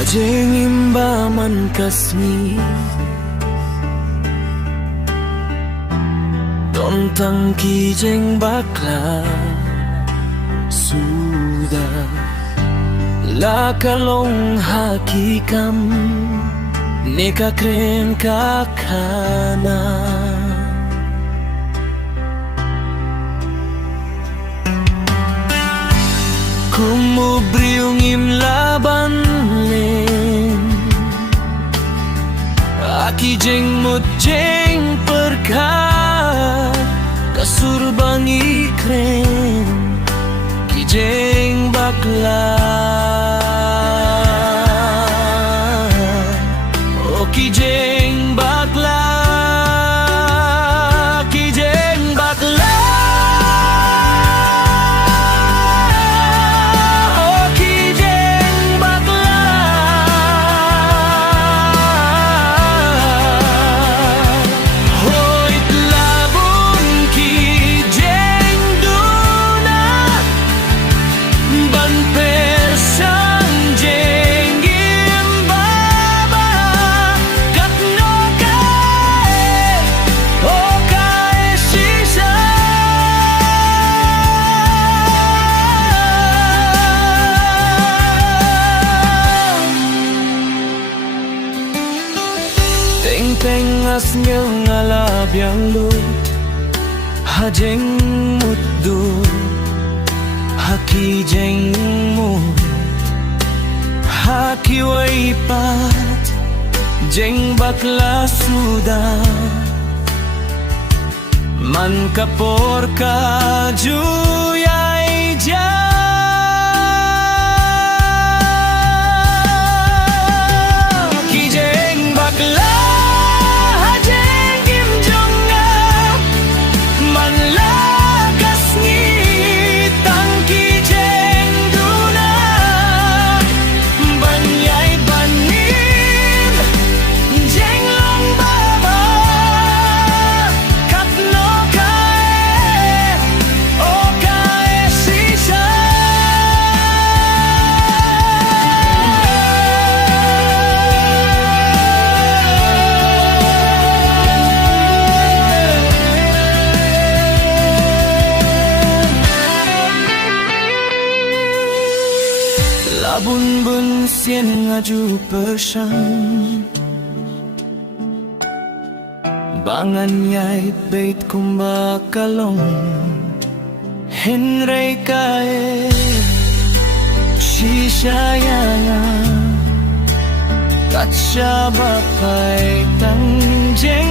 Hajeng imba man kasmi Dontang kijeng bakla Sudah Lakalong hakikam Neka kren kakana Kumubriung imlaban len Aki jeng mut jeng perkat Kasurbang ikren Kijeng bakla Oh kijeng bakla Kijeng bakla Oh kijeng bakla Hoit labun kijeng duna Ban persang jeng imbaba Katno kae O kae sisa Teng-teng as ngel ngalabyang lut Hajeng mutdu Haki jeng mo Haki waipat Jeng bakla sudah Man kapor ka juyay jay Kijeng bakla Hajeng imjonga Man lakas ngitang kijeng duna Banyay banin Jeng long baba Katno kae O kae sisa Labun bun sien ngaju persang Bangan yay bait kumbakalong Henry kae Shishayaya Katsya bapay tang jeng